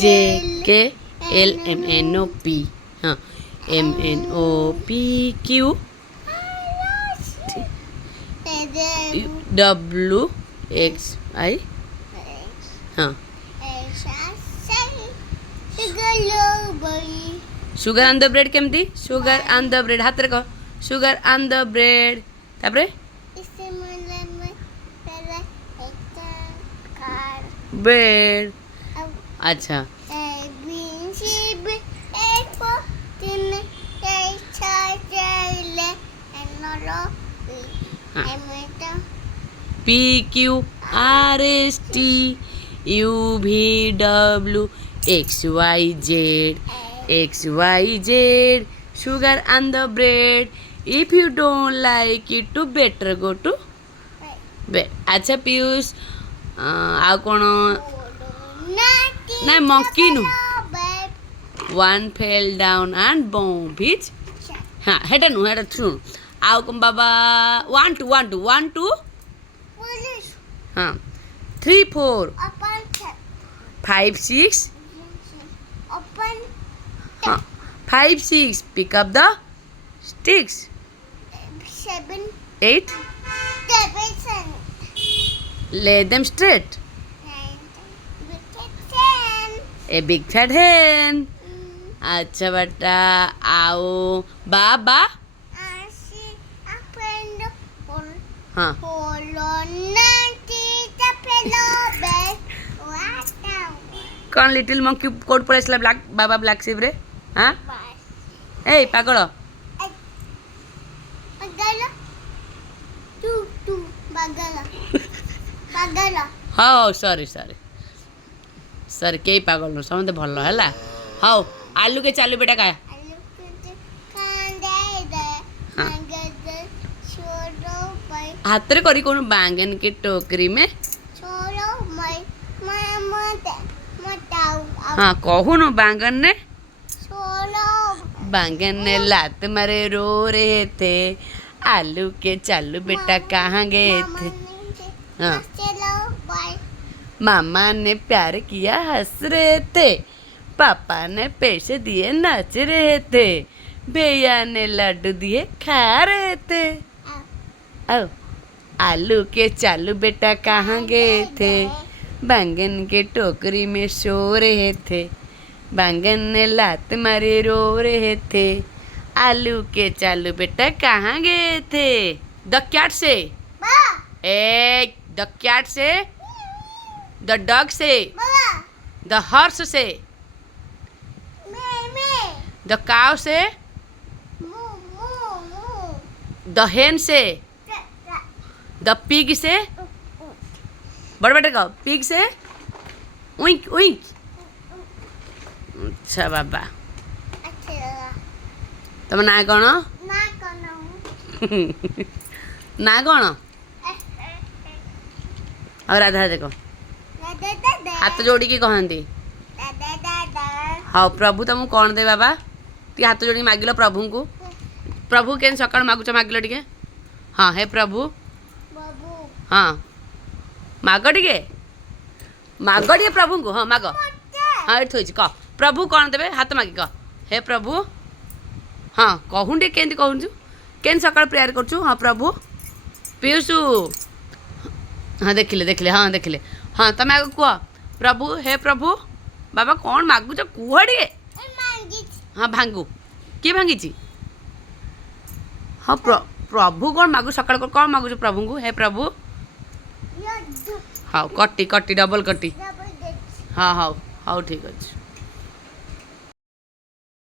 जे K L M N O P हाँ M N O P Q W X I हाँ sugar on the bread केमती sugar on the bread हाथ रख sugar on the bread तापरे bread अच्छा P Q R S T U V W X Y Z sugar on the bread. If you don't like it to better go to bed. अच्छा पीयूष ଆଉ କ'ଣ ନାଇଁ monkey नु one fell down and bound his हाँ हेटा नु हेटा सुन ଆଉ କ'ଣ ବାବା one two हाँ 3 4 5 6 हाँ 5 6 pick up the sticks 7 8 lay them straight a big fat hen अच्छा बेटा आओ बाबा हाँ कौन लिटिल मंकी कोट पर इसला ब्लैक बाबा ब्लैक शिप रे हाँ ए पागल हाँ सॉरी के पागल नु समझते भल है हाँ आलू के चालू बेटा का हाथ रे करी कौन बैंगन के टोकरी में हाँ कहू न बैंगन ने लात मारे रो रहे थे आलू के चालू बेटा कहाँ गए थे हाँ मामा ने प्यार किया हंस रहे थे पापा ने पैसे दिए नाच रहे थे भैया ने लड्डू दिए खा रहे थे आओ आलू के चालू बेटा कहाँ गए थे बैंगन के टोकरी में सो रहे थे बैंगन ने लात मारे रो रहे थे आलू के चालू बेटा कहाँ गए थे द कैट से द कैट से द डॉग से द हॉर्स से द काउ से द हेन से द पिग से बड़ बेटे का पिग से उइंक उइंक अच्छा बाबा तुम ना कौन ना कौन और राधा देखो हाथ जोड़ी की कहती हाँ प्रभु तुमको कौन दे बाबा ती हाथ जोड़ी मागिल प्रभु को प्रभु के सकाल मागुच मागिल टे हाँ हे प्रभु हाँ माग टे प्रभु को हाँ माग हाँ ये थोड़ी कह प्रभु कौन देवे हाथ मागी कह हे प्रभु हाँ कहूँ टे केंती कहूँ के सकाल प्रेयर करूँ हाँ प्रभु पीयूषु हाँ देखिले हाँ तुम आगे कह प्रभु हे प्रभु बाबा कौन मागुच कुह टे हाँ भांगू किए भांगी हाँ प्रभु कौन मागु सकाल कौन मागुच प्रभु को हे प्रभु हाँ कटी डबल कटी हाँ हाँ हाँ ठीक अच्छे।